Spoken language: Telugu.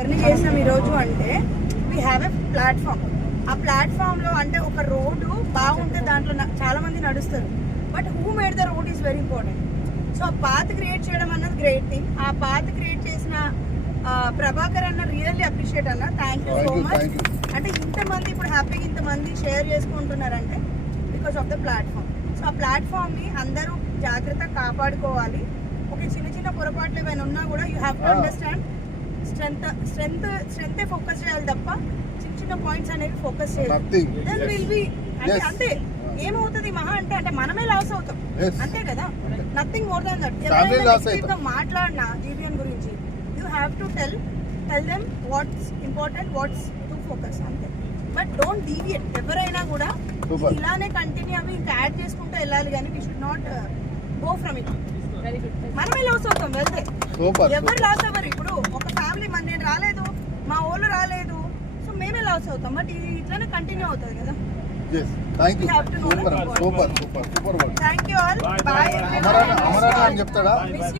జర్నీ చేసాం ఈరోజు అంటే వీ హ్యావ్ ఎ ప్లాట్ఫామ్. ఆ ప్లాట్ఫామ్లో అంటే ఒక రోడ్డు బాగుంటే దాంట్లో చాలా మంది నడుస్తారు. But who made the road is very important. So ఆ పాత్ క్రియేట్ చేయడం అన్నది గ్రేట్ థింగ్. ఆ పాత్ క్రియేట్ చేసిన ప్రభాకర్ అన్న రియల్లీ అప్రిషియేట్ అన్న. Thank you so much. అంటే ఇంతమంది ఇప్పుడు హ్యాపీగా ఇంతమంది షేర్ చేసుకుంటున్నారంటే because of the platform. So ఆ ప్లాట్ఫామ్ని అందరూ జాగ్రత్తగా కాపాడుకోవాలి. ఒక చిన్న చిన్న పొరపాట్లు ఏమైనా ఉన్నా కూడా you have to understand strength focus చేయాలి తప్ప చిన్న చిన్న పాయింట్స్ అనేవి ఫోకస్ చేయాలి. దెన్ విల్ బి అంటే అంతే. ఏమవుతుంది మహా అంటే మనమే లాస్ అవుతాం అంతే కదా. Nothing more than that. ఎవరైనా మాట్లాడినా జీబీఎన్ గురించి you have to tell them what's important, what's to focus అంతే. But don't deviate. ఎవరైనా కూడా ఇలానే కంటిన్యూ అవి ఇంకా యాడ్ చేసుకుంటూ వెళ్ళాలి కానీ we should not go from it. మనమే లాస్ అవుతాం వెళ్తే. ఎవరు లాస్ అవ్వరు. ఇప్పుడు ఒక ఫ్యామిలీ నేను రాలేదు, మా వాళ్ళు రాలేదు, సో మేమే లాస్ అవుతాం. బట్ ఇది ఇట్లానే కంటిన్యూ అవుతుంది కదా. Thank you all. బాయ్. చెప్తాడా?